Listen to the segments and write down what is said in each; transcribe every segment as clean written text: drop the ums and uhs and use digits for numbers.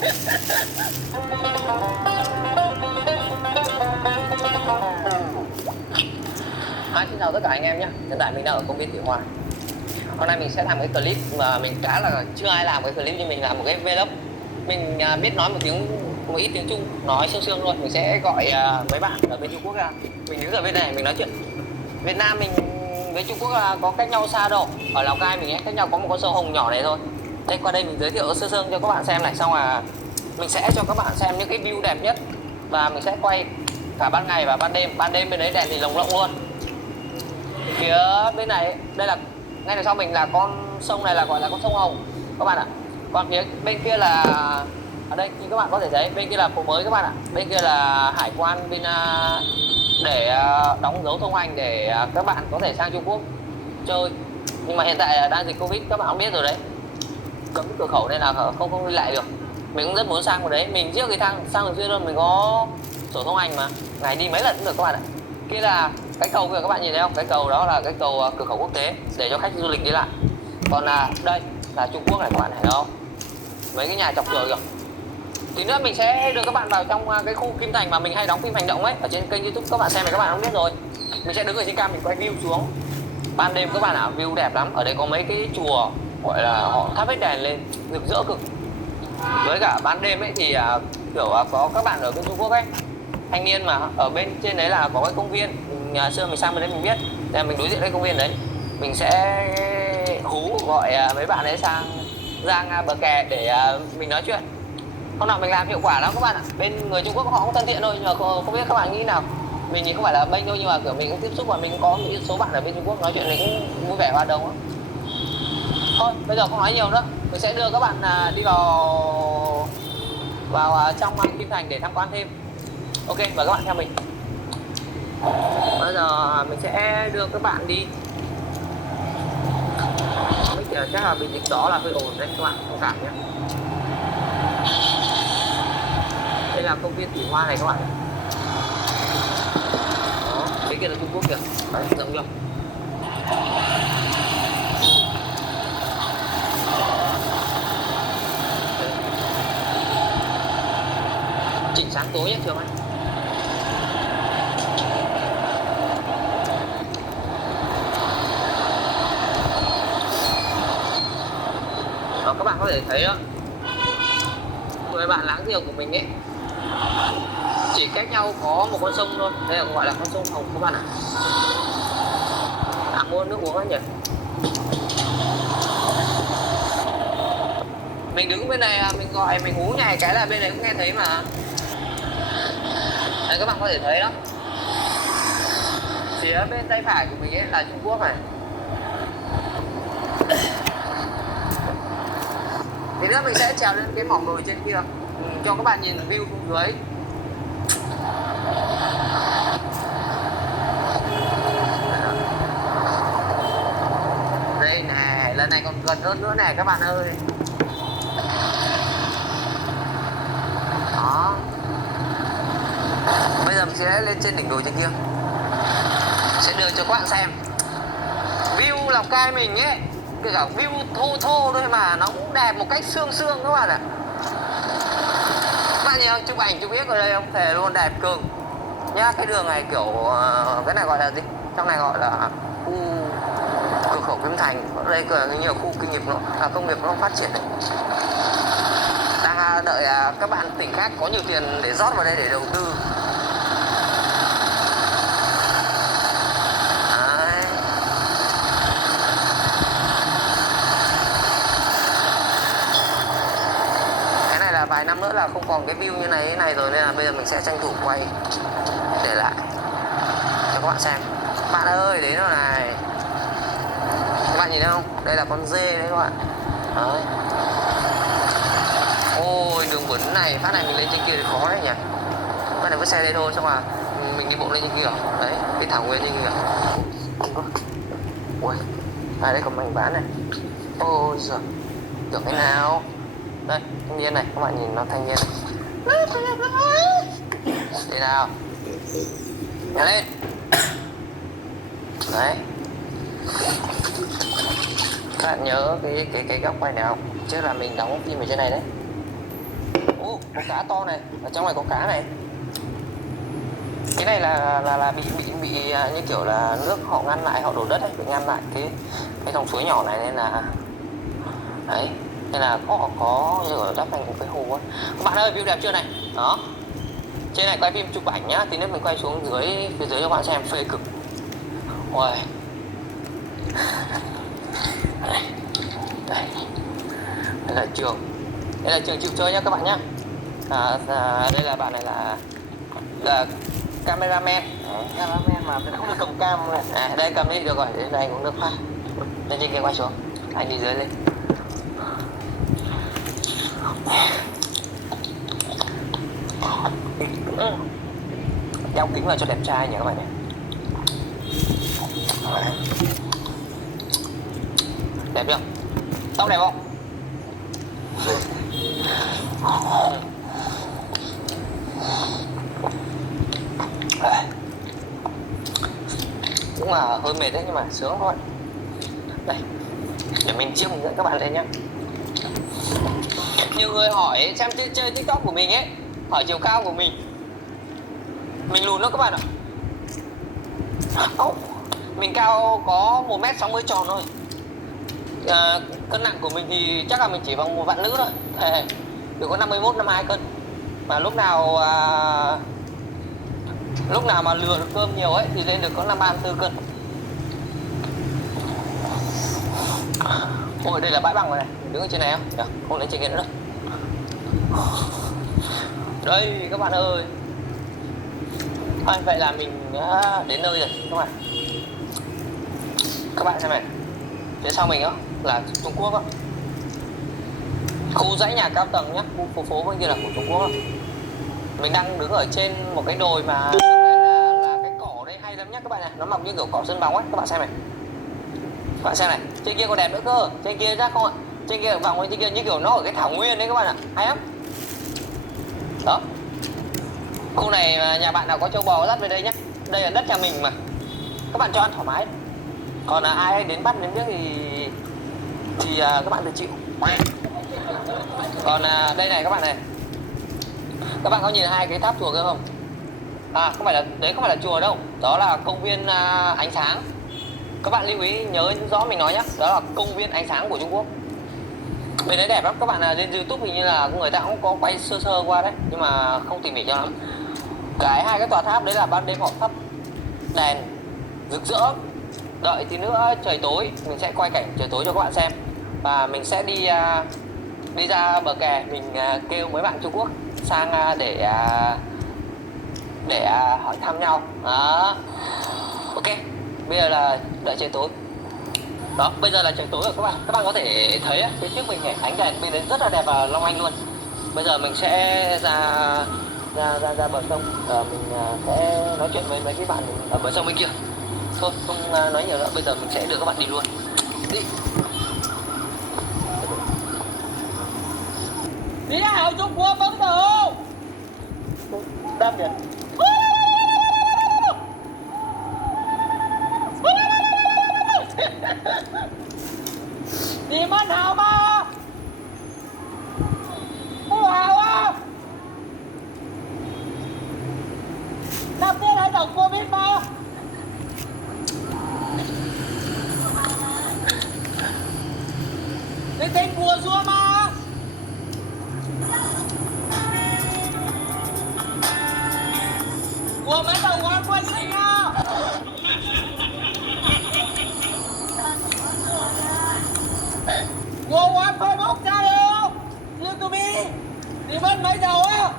Xin chào tất cả anh em nhé. Hiện tại mình đang ở công viên Thủy Hòa. Hôm nay mình sẽ làm cái clip mà mình khá là chưa ai làm cái clip như mình làm một cái vlog. Mình biết nói một ít tiếng Trung, nói sương sương thôi. Mình sẽ gọi mấy bạn ở bên Trung Quốc ra. Mình đứng ở bên này mình nói chuyện. Việt Nam mình với Trung Quốc có cách nhau xa đâu. Ở Lào Cai mình cách nhau có một con sông Hồng nhỏ này thôi. Đây, qua đây mình giới thiệu sương sương cho các bạn xem này, xong là mình sẽ cho các bạn xem những cái view đẹp nhất và mình sẽ quay cả ban ngày và ban đêm. Ban đêm bên đấy đèn thì lồng lộng luôn. Phía bên này, đây là ngay đằng sau mình là con sông này là gọi là con sông Hồng các bạn ạ. Còn phía bên kia là ở đây như các bạn có thể thấy, bên kia là phố mới các bạn ạ. Bên kia là hải quan bên để đóng dấu thông hành để các bạn có thể sang Trung Quốc chơi. Nhưng mà hiện tại đang dịch Covid các bạn cũng biết rồi đấy, cấm cửa khẩu nên là không đi lại được. Mình cũng rất muốn sang vào đấy, mình trước khi sang thường xuyên luôn, mình có sổ thông hành mà ngày đi mấy lần cũng được các bạn ạ. Kia là cái cầu kìa, các bạn nhìn thấy không? Cái cầu đó là cái cầu cửa khẩu quốc tế để cho khách du lịch đi lại. Còn đây là Trung Quốc này các bạn thấy không? Mấy cái nhà chọc trời kìa. Tí nữa mình sẽ đưa các bạn vào trong cái khu Kim Thành mà mình hay đóng phim hành động ấy, ở trên kênh YouTube các bạn xem này các bạn không biết rồi. Mình sẽ đứng ở trên cam mình quay view xuống. Ban đêm các bạn ạ, view đẹp lắm. Ở đây có mấy cái chùa gọi là họ thắp hết đèn lên rực rỡ cực. Với cả ban đêm ấy thì kiểu có các bạn ở bên Trung Quốc ấy, thanh niên mà ở bên trên đấy là có cái công viên. Xưa mình sang bên đấy mình biết, nên mình đối diện với công viên đấy. Mình sẽ hú gọi mấy bạn ấy sang bờ kè để mình nói chuyện. Hôm nào mình làm hiệu quả lắm các bạn ạ. Bên người Trung Quốc họ cũng thân thiện thôi, nhưng mà không biết các bạn nghĩ nào. Mình thì không phải là bênh thôi, nhưng mà kiểu mình cũng tiếp xúc và mình cũng có một số bạn ở bên Trung Quốc nói chuyện mình cũng vui vẻ hòa đồng á. Thôi bây giờ không nói nhiều nữa, mình sẽ đưa các bạn đi vào trong Kim Thành để tham quan thêm. Ok, mời các bạn theo mình. Bây giờ mình sẽ đưa các bạn đi. Bây giờ chắc là bị dịch đó là hơi ồn đấy các bạn, thông cảm nhé. Đây là công viên Thủy Hoa này các bạn. Đó, cái kia là Trung Quốc kìa. Đấy, rộng chưa? Chỉnh sáng tối nhé Trường ơi. Đó, các bạn có thể thấy đó, người bạn láng giềng của mình ấy chỉ cách nhau có một con sông thôi, đây là gọi là con sông Hồng các bạn ạ. Mua nước uống á nhỉ. Mình đứng bên này mình gọi mình hú nhảy cái là bên này cũng nghe thấy mà. Đây các bạn có thể thấy đó, phía bên tay phải của mình ấy là Trung Quốc này. Thì nữa mình sẽ trèo lên cái mỏm đồi trên kia cho các bạn nhìn view xuống dưới. Đây này, lần này còn gần hơn nữa này các bạn ơi. Đó. Bây giờ mình sẽ lên trên đỉnh đồi trên kia, sẽ đưa cho các bạn xem view Lào Cai mình ấy. Kể cả view thô thô thôi mà nó cũng đẹp một cách sương sương các bạn ạ. Các bạn nhìn không, chụp ảnh chụp biết ở đây không, thể luôn đẹp cực nhá. Cái đường này kiểu cái này gọi là gì, trong này gọi là khu cửa khẩu Kim Thành. Ở đây có nhiều khu công nghiệp công nghiệp nó phát triển này. Đang đợi các bạn tỉnh khác có nhiều tiền để rót vào đây để đầu tư. Đấy. Cái này là vài năm nữa là không còn cái view như này rồi, nên là bây giờ mình sẽ tranh thủ quay để lại cho các bạn xem. Bạn ơi, đến rồi này. Các bạn nhìn thấy không? Đây là con dê đấy các bạn. Đấy. Ôi, đường bẩn này, phát này mình lên trên kia thì khó đấy nhỉ. Phát này có xe đây thôi, xong là mình đi bộ lên trên kia. Đấy, cái thảo nguyên trên kia. Ui, đây có mảnh ván này. Ôi giời, tưởng thế nào. Đây, thanh niên này, các bạn nhìn nó thanh niên này. Đây nào. Nhá lên. Đấy. Các bạn nhớ cái góc quay này không? Trước là mình đóng phim ở trên này đấy. có cá to này, ở trong này có cá này. Cái này là bị như kiểu là nước họ ngăn lại, họ đổ đất ấy, bị ngăn lại cái dòng suối nhỏ này nên là đấy, nên là có rồi đắp thành một cái hồ ấy. Các bạn ơi, view đẹp chưa này? Đó. Trên này quay phim chụp ảnh nhá, tí nữa mình quay xuống phía dưới cho bạn xem, phê cực. Ôi. Đây là trường, đây là trường chịu chơi nhá các bạn nhá. Đây là bạn này là cameraman mà không được cầm cam này. Đây cầm đi được rồi, đến đây cũng được phát. Lên trên kia quay xuống, anh đi dưới lên. Đeo kính vào cho đẹp trai nhỉ các bạn nhé. Đẹp chưa? Tóc đẹp không? Cũng là hơi mệt đấy nhưng mà sướng thôi. Đây, để mình chiếu hướng dẫn các bạn lên nhé. Nhiều người hỏi xem chơi TikTok của mình ấy, hỏi chiều cao của mình lùn đó các bạn ạ. Mình cao có 1m60 tròn thôi. Cân nặng của mình thì chắc là mình chỉ bằng một bạn nữ thôi. Được có 51, 52 cân. Mà lúc nào mà lừa được cơm nhiều ấy thì lên được có 34 cân. Ôi đây là bãi bằng rồi này, đứng ở trên này không? Không lên trên kia nữa đâu. Đây các bạn ơi. Vậy là mình đã đến nơi rồi các bạn. Các bạn xem này, phía sau mình đó là Trung Quốc đó. Khu dãy nhà cao tầng nhá, khu phố bên kia là của Trung Quốc đó. Mình đang đứng ở trên một cái đồi mà là cái cỏ đây hay lắm nhá các bạn này, nó mọc như kiểu cỏ sân bóng ấy, các bạn xem này. Các bạn xem này, trên kia còn đẹp nữa cơ, trên kia ra không ạ? Trên kia vòng lên trên kia như kiểu nó ở cái thảo nguyên đấy các bạn ạ, hay lắm. Đó. Khu này nhà bạn nào có trâu bò dắt về đây nhé. Đây là đất nhà mình mà. Các bạn cho ăn thoải mái. Còn ai đến bắt đến biết thì các bạn tự chịu. Còn đây này các bạn này. Các bạn có nhìn hai cái tháp chùa kia không? Không phải là chùa đâu. Đó là công viên ánh sáng. Các bạn lưu ý nhớ rõ mình nói nhé. Đó là công viên ánh sáng của Trung Quốc. Bên đấy đẹp lắm. Các bạn lên YouTube hình như là người ta cũng có quay sơ qua đấy, nhưng mà không tỉ mỉ cho lắm. Hai cái tòa tháp đấy là ban đêm họ thắp đèn rực rỡ. Đợi tí nữa trời tối mình sẽ quay cảnh trời tối cho các bạn xem. Và mình sẽ đi ra bờ kè, mình kêu mấy bạn Trung Quốc sang để hỏi thăm nhau. Đó. Ok, bây giờ là đợi trời tối. Đó, bây giờ là trời tối rồi các bạn. Các bạn có thể thấy phía trước mình ánh đèn bên đấy rất là đẹp và long lanh luôn. Bây giờ mình sẽ ra bờ sông, mình sẽ nói chuyện với mấy cái bạn ở bờ sông bên kia. Thôi không nói nhiều nữa, bây giờ mình sẽ đưa các bạn đi luôn. Đi. Đi ở Trung Quốc vẫn được. Đáp điện.你们好吗？不好啊！那边还等国民吗？你听我说吗？我们的王冠星啊！我玩Facebook加油！日子咪，你们没有啊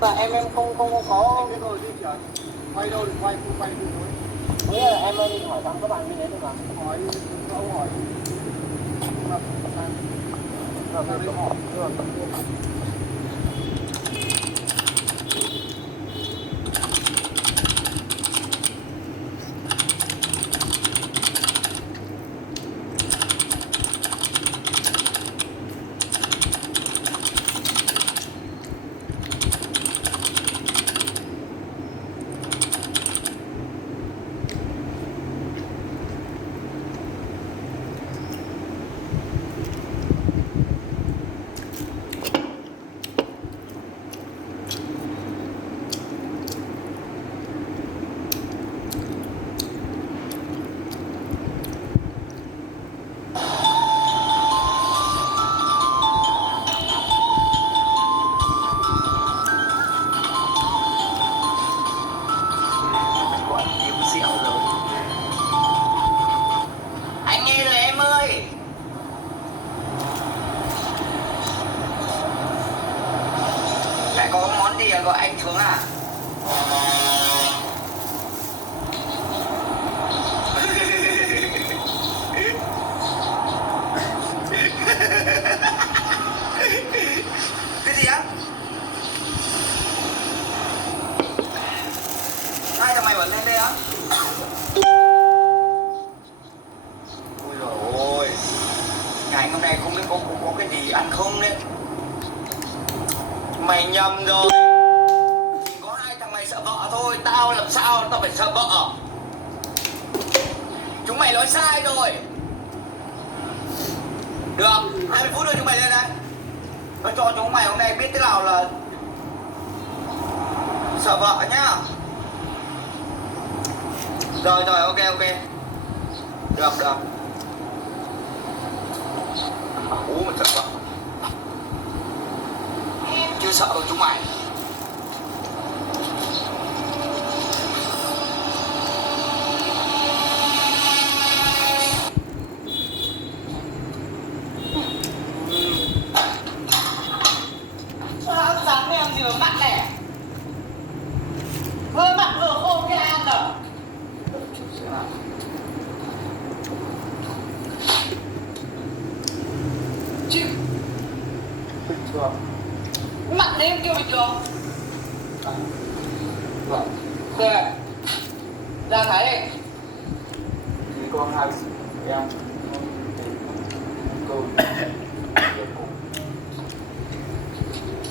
？Và em không có cái rồi di chuyển quay đâu thì quay không quay thì thôi. Bây giờ em đi hỏi thăm các bạn như thế được mà. Hỏi ông hỏi Rồi mình hỏi. xuống à? Cái gì á? Hai thằng mày vẫn lên đây á? Ôi dồi ôi, nhà anh hôm nay không biết có cái gì ăn không đấy. Mày nhầm rồi. Chỉ có hai thằng mày sợ vợ thôi. Tao làm sao tao phải sợ vợ? Chúng mày nói sai rồi. Được, 20 phút nữa chúng mày lên đây. Tao cho chúng mày hôm nay biết thế nào là sợ vợ nhá. Rồi rồi, ok ok. Được được. Ú mà sợ vợ. Chưa sợ đâu chúng mày. Sao sáng em gì mà mặn này? Vừa mặn vừa khô cái ăn rồi. Chịu. Bình thường. Mặn đấy em kêu bình thường. Vâng. Rồi. Ra thái đi. Thì con hai em câu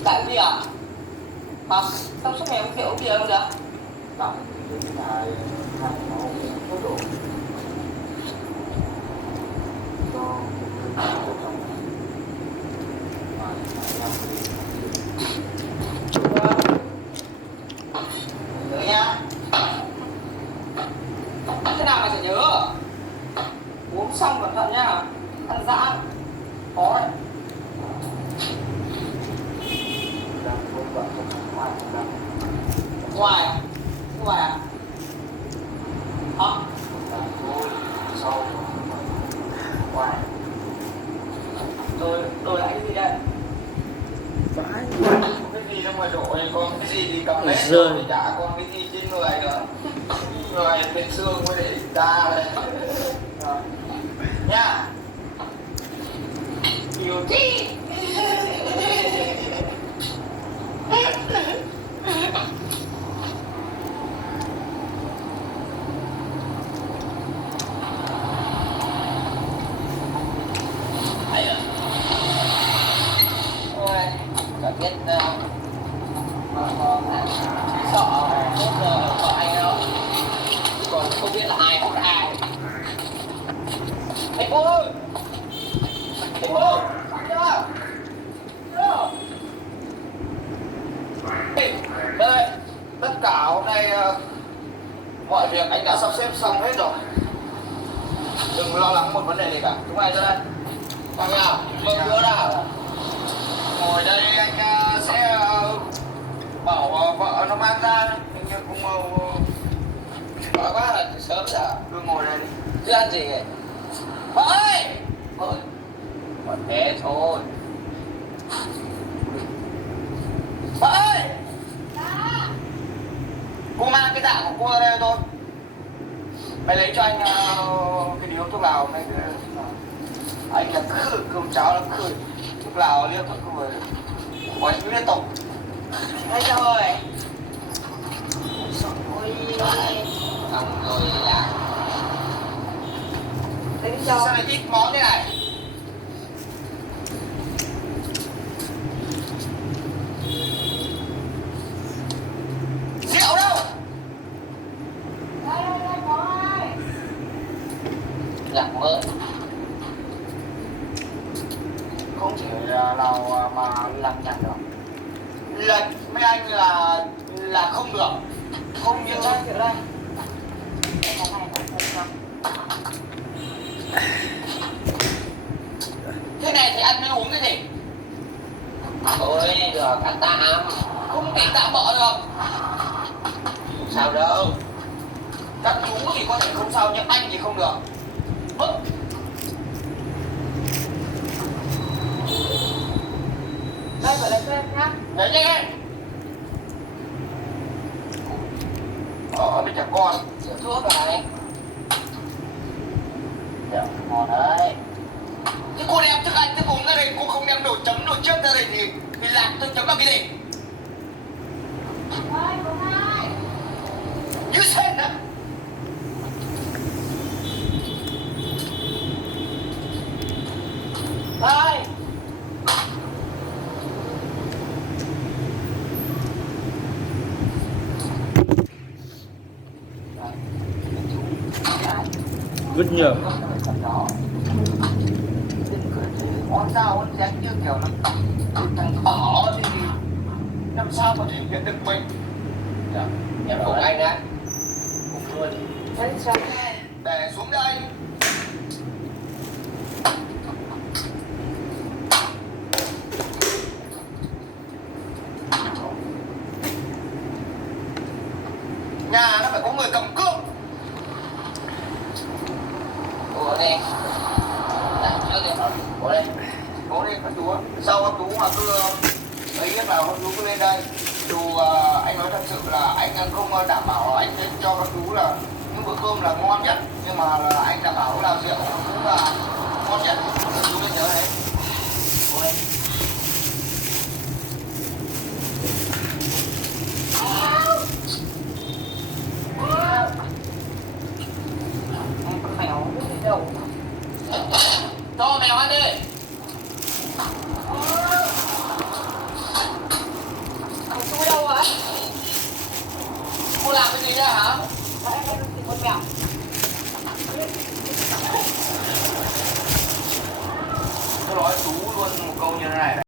Tại vì à? Hả? Sao suốt ngày uống rượu uống bia không được? tặng những cái hai máu tốc độ cho cuộc sống mà em Nhớ nha. Thế nào mày phải nhớ. Uống xong cẩn thận nhá. Ăn dã. Khó đấy. đang không vợ không ngoài đang Ngoài à? Ngoài à? Hả? đang thôi sau ngoài Tôi lại cái gì đây? Có cái gì đâu mà đổi, còn cái gì thì cầm lấy Rơi. rồi chả còn cái gì trên người nữa. Người bên xương với để da đây. Rồi. Nha. Nhiều tí. Ôi, chả biết sợ chết giờ sợ anh đâu, còn không biết là ai hốt ai. Anh cô ơi, anh cô ơi, chưa? Chưa? Đây, tất cả hôm nay mọi việc anh đã sắp xếp xong hết rồi. Đừng lo lắng một vấn đề gì cả. Chúng mày ra đây. Thằng nào? Mở cửa nào? Ngồi đây anh sẽ bảo vợ nó mang ra. Anh cũng Nói quá là từ sớm giờ. cứ ngồi đây đi. Chứ ăn gì vậy? Vợ ơi! Thôi, còn thế thôi. Vợ ơi! Cô mang cái dạng của cô ra đây thôi. Mày lấy cho anh cái điếu thuốc lào này. Anh là cứ cơm cháo là cứ thuốc lào liên tục cứ rồi quấy liên tục. Đây rồi. Ôi, xong rồi là Tính cho. Sao lại ít món thế này? Rượu đâu? Đây, có ai? lạc mới. Không chỉ nào mà làm nhạc được. Là mấy anh là không được. Không như Đây, rượu đây. Cái này là không. thế này thì ăn mới uống cái gì? Thôi được, ăn tạm. Không thể tạm bỡ được. Không sao đâu. Các chú thì có thể không sao nhưng anh thì không được. Bức. Đây phải là xem nhá. Đấy nhanh lên. Mấy trẻ con. Rượu thuốc này. Dạ, ngon đấy. Thế cô đem thức ăn thức uống ra đây, cô không đem đồ chấm đồ chết ra đây thì làm tôi chấm làm cái gì? Như sen đó. Đây. Rất nhiều. Con dao con dáng như kiểu là thằng thỏ thì làm sao mà thể hiện được mình. Dạ, em Cùng nói anh á. cùng luôn. Để xuống đây. Nhà nó phải có người cầm cước. Ủa đi. Đặt trước đi. Ủa đi. Cố lên các chú ạ. Sau các chú mà cứ ấy biết nào các chú cứ lên đây. Dù anh nói thật sự là anh không đảm bảo anh sẽ cho các chú là những bữa cơm là ngon nhất, nhưng mà là anh đảm bảo là rượu cũng là ngon nhất. Các chú nên nhớ đấy. Cố lên. Mèo đi đâu? Cho mèo ăn đi. Thằng chui đâu rồi? Cô làm cái gì đấy hả? Em tìm con mèo. Tôi nói chú luôn một câu như thế này.